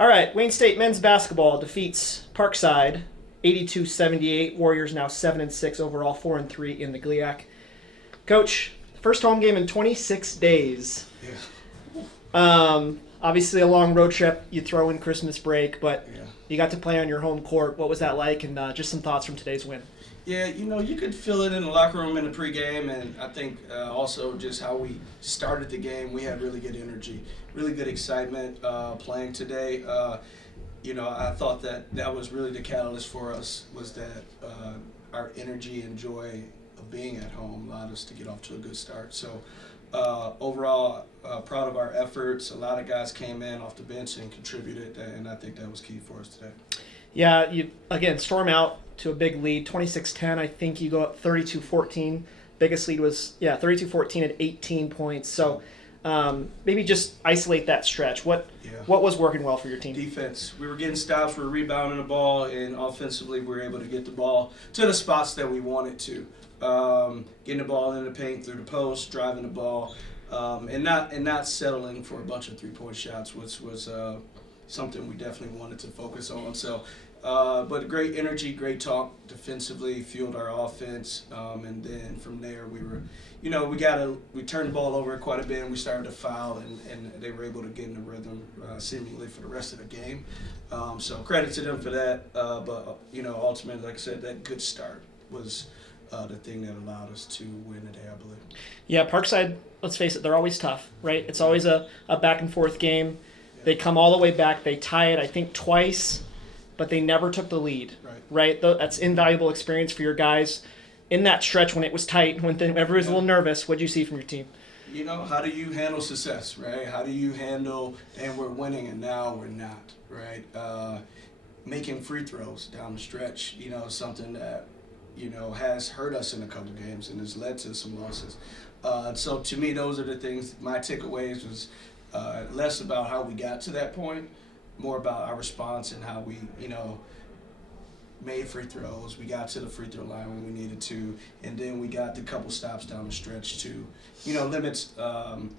All right, Wayne State men's basketball defeats Parkside 82-78. Warriors now 7-6 overall, 4-3 in the GLIAC. Coach, first home game in 26 days. Yeah. Obviously a long road trip. You throw in Christmas break, but Yeah. you got to play on your home court. What was that like? And just some thoughts from today's win. Yeah, you could feel it in the locker room in the pregame, and I think also just how we started the game, we had really good energy, really good excitement playing today. I thought that was really the catalyst for us, was that our energy and joy of being at home allowed us to get off to a good start. So overall, proud of our efforts. A lot of guys came in off the bench and contributed, and I think that was key for us today. Yeah, you again storm out to a big lead, 26-10. I think you go up 32-14. Biggest lead was 32-14 at 18 points. So maybe just isolate that stretch. What was working well for your team? Defense. We were getting stops, we were rebounding the ball, and offensively we were able to get the ball to the spots that we wanted to. Getting the ball in the paint through the post, driving the ball, and not settling for a bunch of three-point shots, which was something we definitely wanted to focus on. So, but great energy, great talk defensively, fueled our offense, and then from there we were, we turned the ball over quite a bit, and we started to foul, and they were able to get in the rhythm seemingly for the rest of the game. So credit to them for that. But ultimately, like I said, that good start was the thing that allowed us to win today, I believe. Yeah, Parkside, let's face it, they're always tough, right? It's always a back and forth game. They come all the way back. They tie it, I think, twice, but they never took the lead, right? That's invaluable experience for your guys. In that stretch when it was tight, when everyone was a little nervous, what did you see from your team? How do you handle success, right? How do you handle, and we're winning and now we're not, right? Making free throws down the stretch, something that, has hurt us in a couple games and has led to some losses. So to me, those are the things, my takeaways was less about how we got to that point, more about our response and how we, made free throws. We got to the free throw line when we needed to, and then we got the couple stops down the stretch to, limits,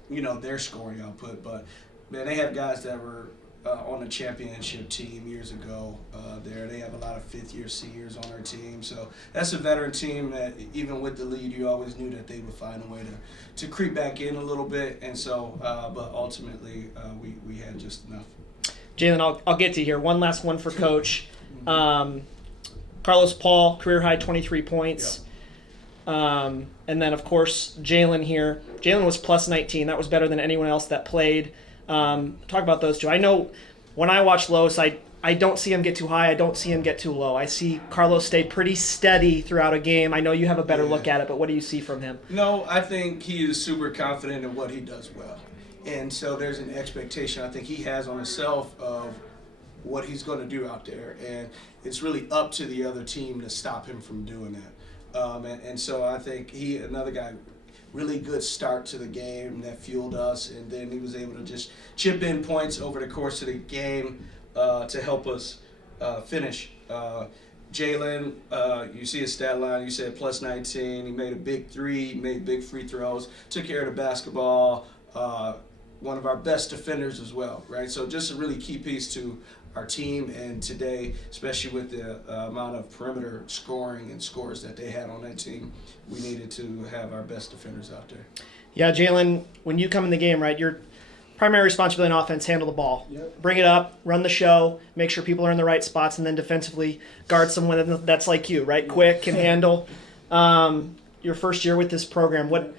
their scoring output. But, man, they have guys that were on the championship team years ago there. They have a lot of fifth-year seniors on their team. So that's a veteran team that even with the lead, you always knew that they would find a way to creep back in a little bit. And so, but ultimately, we had just enough. Jalen, I'll get to you here. One last one for Coach. Carlos Paul, career high 23 points. Yep. And then, of course, Jalen here. Jalen was plus 19. That was better than anyone else that played. Talk about those two. I know when I watch Los, I don't see him get too high. I don't see him get too low. I see Carlos stay pretty steady throughout a game. I know you have a better look at it, but what do you see from him? No, I think he is super confident in what he does well. And so there's an expectation I think he has on himself of what he's going to do out there. And it's really up to the other team to stop him from doing that. And so I think another guy, really good start to the game that fueled us. And then he was able to just chip in points over the course of the game to help us finish. Jalen, you see his stat line, you said plus 19. He made a big three, he made big free throws, took care of the basketball. One of our best defenders as well, right? So just a really key piece to our team, and today, especially with the amount of perimeter scoring and scores that they had on that team, we needed to have our best defenders out there. Yeah, Jalen, when you come in the game, right, your primary responsibility on offense, handle the ball. Yep. Bring it up, run the show, make sure people are in the right spots, and then defensively guard someone that's like you, right? Quick, can handle. Your first year with this program,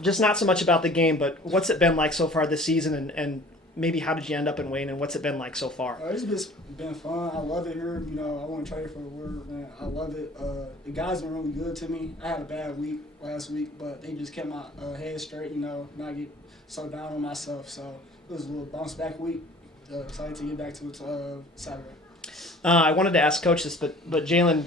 just not so much about the game, but what's it been like so far this season, and maybe how did you end up in Wayne, and what's it been like so far? It's just been fun. I love it here. I want to trade for the word, man. I love it. The guys been really good to me. I had a bad week last week, but they just kept my head straight, not get so down on myself. So it was a little bounce back week. Excited to get back to it Saturday. I wanted to ask Coach this, but Jalen,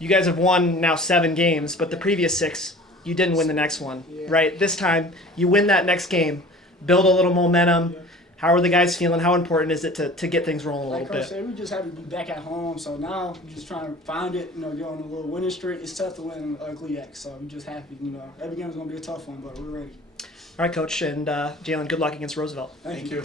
you guys have won now 7 games, but the previous 6, you didn't win the next one, right? This time, you win that next game, build a little momentum. Yeah. How are the guys feeling? How important is it to get things rolling a little Like Coach bit? said, we just happy to be back at home. So now we're just trying to find it, get on a little winning streak. It's tough to win GLIAC, so I'm just happy. Every game is going to be a tough one, but we're ready. All right, Coach, and Jalen, good luck against Roosevelt. Thank you.